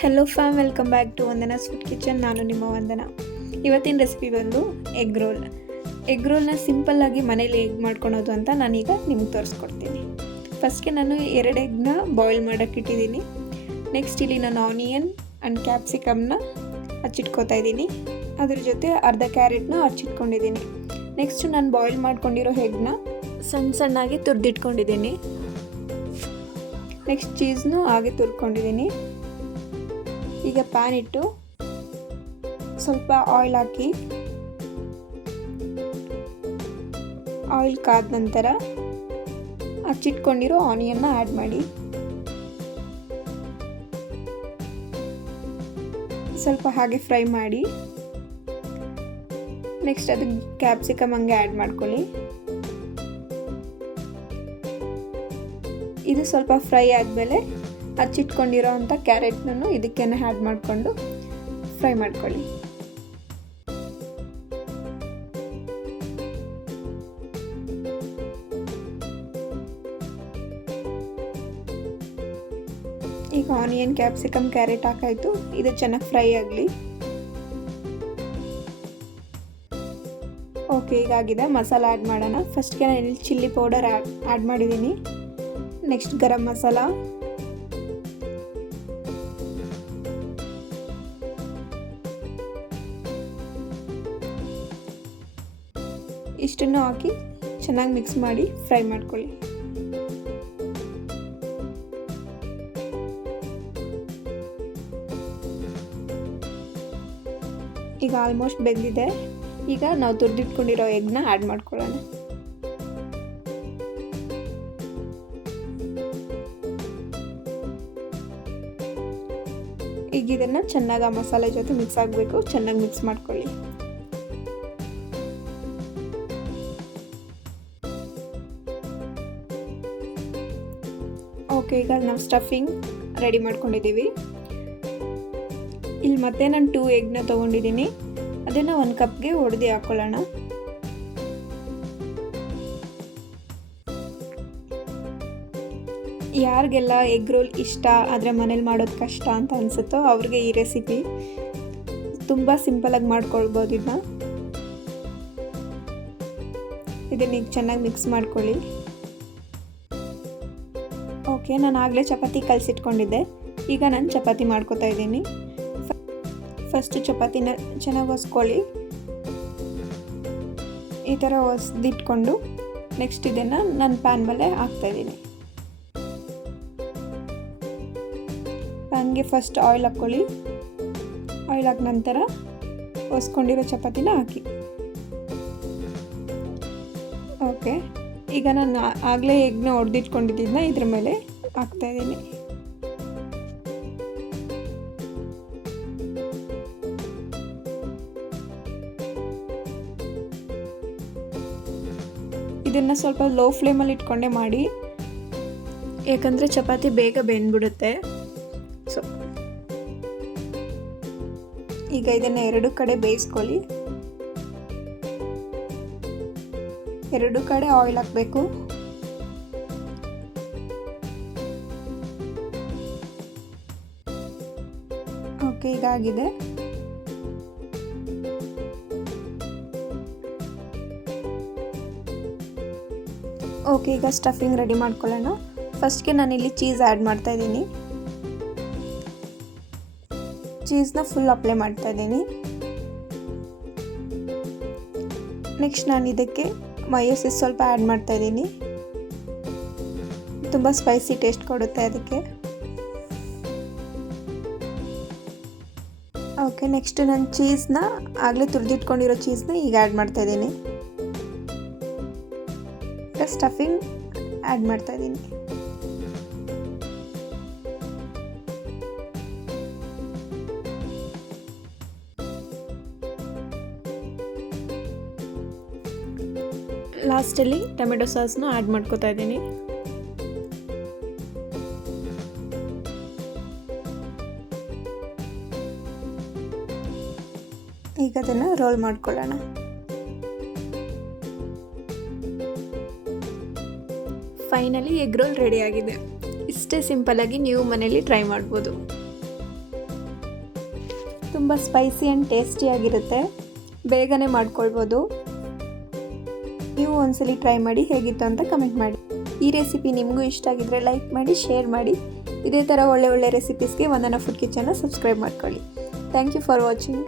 Hello fam, welcome back to Vandana sweet kitchen. ನಾನು ನಿಮ್ಮ ವಂದನಾ. ಇವತ್ತಿನ ರೆಸಿಪಿ ಬಂದು ಎಗ್ ರೋಲ್. ಎಗ್ ರೋಲ್ನ ಸಿಂಪಲ್ಲಾಗಿ ಮನೇಲಿ ಹೇಗೆ ಮಾಡ್ಕೊಳೋದು ಅಂತ ನಾನೀಗ ನಿಮ್ಗೆ ತೋರಿಸ್ಕೊಡ್ತೀನಿ. ಫಸ್ಟ್ಗೆ ನಾನು 2 ಎಗ್ನ ಬಾಯ್ಲ್ ಮಾಡೋಕ್ಕೆ ಇಟ್ಟಿದ್ದೀನಿ. ನೆಕ್ಸ್ಟ್ ಇಲ್ಲಿ ನಾನು ಆನಿಯನ್ ಆ್ಯಂಡ್ ಕ್ಯಾಪ್ಸಿಕಮ್ನ ಹಚ್ಚಿಟ್ಕೋತಾ ಇದ್ದೀನಿ. ಅದ್ರ ಜೊತೆ ಅರ್ಧ ಕ್ಯಾರೆಟ್ನ ಹಚ್ಚಿಟ್ಕೊಂಡಿದ್ದೀನಿ. ನೆಕ್ಸ್ಟ್ ನಾನು ಬಾಯ್ಲ್ ಮಾಡ್ಕೊಂಡಿರೋ ಎಗ್ನ ಸಣ್ಣಾಗಿ ತುರಿದಿಟ್ಕೊಂಡಿದ್ದೀನಿ. ನೆಕ್ಸ್ಟ್ ಚೀಸ್ನು ಹಾಗೆ ತುರ್ಕೊಂಡಿದ್ದೀನಿ. ಈಗ ಪ್ಯಾನ್ ಇಟ್ಟು ಸ್ವಲ್ಪ ಆಯಿಲ್ ಹಾಕಿ, ಆಯಿಲ್ ಕಾದ ನಂತರ ಹಚ್ಚಿಟ್ಕೊಂಡಿರೋ ಆನಿಯನ್ನ ಆ್ಯಡ್ ಮಾಡಿ ಸ್ವಲ್ಪ ಹಾಗೆ ಫ್ರೈ ಮಾಡಿ. ನೆಕ್ಸ್ಟ್ ಅದಕ್ಕೆ ಕ್ಯಾಪ್ಸಿಕಮ್ ಹಂಗೆ ಆ್ಯಡ್ ಮಾಡ್ಕೊಳ್ಳಿ. ಇದು ಸ್ವಲ್ಪ ಫ್ರೈ ಆದಮೇಲೆ ಹಚ್ಚಿಟ್ಕೊಂಡಿರೋ ಅಂಥ ಕ್ಯಾರೆಟ್ನನ್ನು ಇದಕ್ಕೇನೆ ಆ್ಯಡ್ ಮಾಡಿಕೊಂಡು ಫ್ರೈ ಮಾಡ್ಕೊಳ್ಳಿ. ಈಗ ಆನಿಯನ್, ಕ್ಯಾಪ್ಸಿಕಮ್, ಕ್ಯಾರೆಟ್ ಹಾಕಾಯಿತು. ಇದು ಚೆನ್ನಾಗಿ ಫ್ರೈ ಆಗಲಿ. ಓಕೆ, ಈಗಾಗಿದೆ. ಮಸಾಲ ಆ್ಯಡ್ ಮಾಡೋಣ. ಫಸ್ಟ್ಗೆ ನಾನು ಇಲ್ಲಿ ಚಿಲ್ಲಿ ಪೌಡರ್ ಆ್ಯಡ್ ಮಾಡಿದ್ದೀನಿ. ನೆಕ್ಸ್ಟ್ ಗರಂ ಮಸಾಲ, ಇಷ್ಟನ್ನು ಹಾಕಿ ಚೆನ್ನಾಗಿ ಮಿಕ್ಸ್ ಮಾಡಿ ಫ್ರೈ ಮಾಡ್ಕೊಳ್ಳಿ. ಈಗ ಆಲ್ಮೋಸ್ಟ್ ಬೆಂದಿದೆ. ಈಗ ನಾವು ತುರಿದಿಟ್ಕೊಂಡಿರೋ ಎಗ್ನ ಆ್ಯಡ್ ಮಾಡ್ಕೊಳ್ಳೋಣ. ಈಗ ಇದನ್ನು ಚೆನ್ನಾಗಿ ಆ ಮಸಾಲೆ ಜೊತೆ ಮಿಕ್ಸ್ ಆಗಬೇಕು. ಚೆನ್ನಾಗಿ ಮಿಕ್ಸ್ ಮಾಡ್ಕೊಳ್ಳಿ. ಓಕೆ, ಈಗ ನಾವು ಸ್ಟಫಿಂಗ್ ರೆಡಿ ಮಾಡ್ಕೊಂಡಿದ್ದೀವಿ. ಇಲ್ಲಿ ಮತ್ತೆ ನಾನು 2 ಎಗ್ನ ತೊಗೊಂಡಿದ್ದೀನಿ. ಅದನ್ನು 1 ಕಪ್ಗೆ ಒಡೆದು ಹಾಕ್ಕೊಳ್ಳೋಣ. ಯಾರಿಗೆಲ್ಲ ಎಗ್ ರೋಲ್ ಇಷ್ಟ ಆದರೆ ಮನೇಲಿ ಮಾಡೋದು ಕಷ್ಟ ಅಂತ ಅನಿಸುತ್ತೋ ಅವ್ರಿಗೆ ಈ ರೆಸಿಪಿ ತುಂಬ ಸಿಂಪಲಾಗಿ ಮಾಡ್ಕೊಳ್ಬೋದು. ಇದನ್ನ ಚೆನ್ನಾಗಿ ಮಿಕ್ಸ್ ಮಾಡ್ಕೊಳ್ಳಿ. ಓಕೆ, ನಾನು ಆಗಲೇ ಚಪಾತಿ ಕಲಸಿಟ್ಕೊಂಡಿದ್ದೆ. ಈಗ ನಾನು ಚಪಾತಿ ಮಾಡ್ಕೊತಾ ಇದ್ದೀನಿ. ಫಸ್ಟು ಚಪಾತಿನ ಚೆನ್ನಾಗಿ ಹೊಸ್ಕೊಳ್ಳಿ. ಈ ಥರ ಹೊಸ್ದಿಟ್ಕೊಂಡು ನೆಕ್ಸ್ಟ್ ಇದನ್ನು ನಾನು ಪ್ಯಾನ್ ಮೇಲೆ ಹಾಕ್ತಾಯಿದ್ದೀನಿ. ಪ್ಯಾನ್ಗೆ ಫಸ್ಟ್ ಆಯಿಲ್ ಹಾಕ್ಕೊಳ್ಳಿ. ಆಯಿಲ್ ಹಾಕಿ ನಂತರ ಹೊಸ್ಕೊಂಡಿರೋ ಚಪಾತಿನ ಹಾಕಿ. ಓಕೆ, ಈಗ ನಾನು ಆಗಲೇ ಎಗ್ನ ಹೊಡೆದಿಟ್ಕೊಂಡಿದ್ದನ್ನ ಇದ್ರ ಮೇಲೆ ಹಾಕ್ತಾಯಿದ್ದೀನಿ. ಇದನ್ನು ಸ್ವಲ್ಪ ಲೋ ಫ್ಲೇಮಲ್ಲಿ ಇಟ್ಕೊಂಡೇ ಮಾಡಿ, ಯಾಕಂದರೆ ಚಪಾತಿ ಬೇಗ ಬೆಂದ್ಬಿಡುತ್ತೆ. ಸೊ ಈಗ ಇದನ್ನು 2 ಕಡೆ ಬೇಯಿಸ್ಕೊಳ್ಳಿ. 2 ಕಡೆ ಆಯಿಲ್ ಹಾಕಬೇಕು. ಓಕೆ, ಈಗ ಆಗಿದೆ. ಓಕೆ, ಈಗ ಸ್ಟಫಿಂಗ್ ರೆಡಿ ಮಾಡ್ಕೊಳ್ಳೋಣ. ಫಸ್ಟ್ಗೆ ನಾನಿಲ್ಲಿ ಚೀಸ್ ಆ್ಯಡ್ ಮಾಡ್ತಾ ಇದ್ದೀನಿ. ಚೀಸ್ನ ಫುಲ್ ಅಪ್ಲೈ ಮಾಡ್ತಾ ಇದ್ದೀನಿ. ನೆಕ್ಸ್ಟ್ ನಾನು ಇದಕ್ಕೆ ಮಯೋಸಿಸ್ ಸ್ವಲ್ಪ ಆ್ಯಡ್ ಮಾಡ್ತಾ ಇದ್ದೀನಿ. ತುಂಬ ಸ್ಪೈಸಿ ಟೇಸ್ಟ್ ಕೊಡುತ್ತೆ ಅದಕ್ಕೆ. ಓಕೆ, ನೆಕ್ಸ್ಟ್ ನಾನು ಚೀಸ್ನ ಆಗಲೇ ತುರಿದಿಟ್ಕೊಂಡಿರೋ ಚೀಸ್ನ ಈಗ ಆ್ಯಡ್ ಮಾಡ್ತಾ ಇದ್ದೀನಿ. ಸ್ಟಫಿಂಗ್ ಆ್ಯಡ್ ಮಾಡ್ತಾ ಇದ್ದೀನಿ. ಲಾಸ್ಟಲ್ಲಿ ಟೊಮೆಟೊ ಸಾಸ್ನ ಆ್ಯಡ್ ಮಾಡ್ಕೋತಾ ಇದ್ದೀನಿ. ಈಗ ಅದನ್ನು ರೋಲ್ ಮಾಡ್ಕೊಳ್ಳೋಣ. ಫೈನಲಿ ಎಗ್ ರೋಲ್ ರೆಡಿ ಆಗಿದೆ. ಇಷ್ಟೇ ಸಿಂಪಲ್ಲಾಗಿ ನೀವು ಮನೇಲಿ ಟ್ರೈ ಮಾಡ್ಬೋದು. ತುಂಬ ಸ್ಪೈಸಿ ಆ್ಯಂಡ್ ಟೇಸ್ಟಿಯಾಗಿರುತ್ತೆ, ಬೇಗನೆ ಮಾಡ್ಕೊಳ್ಬೋದು. ನೀವು ಒಂದ್ಸಲಿ ಟ್ರೈ ಮಾಡಿ ಹೇಗಿತ್ತು ಅಂತ ಕಮೆಂಟ್ ಮಾಡಿ. ಈ ರೆಸಿಪಿ ನಿಮಗೂ ಇಷ್ಟ ಆಗಿದ್ರೆ ಲೈಕ್ ಮಾಡಿ, ಶೇರ್ ಮಾಡಿ. ಇದೇ ಥರ ಒಳ್ಳೆ ರೆಸಿಪೀಸ್ಗೆ ವಂದನಾ ಫುಡ್ ಕಿಚನ್ನ ಸಬ್ಸ್ಕ್ರೈಬ್ ಮಾಡ್ಕೊಳ್ಳಿ. Thank you for watching.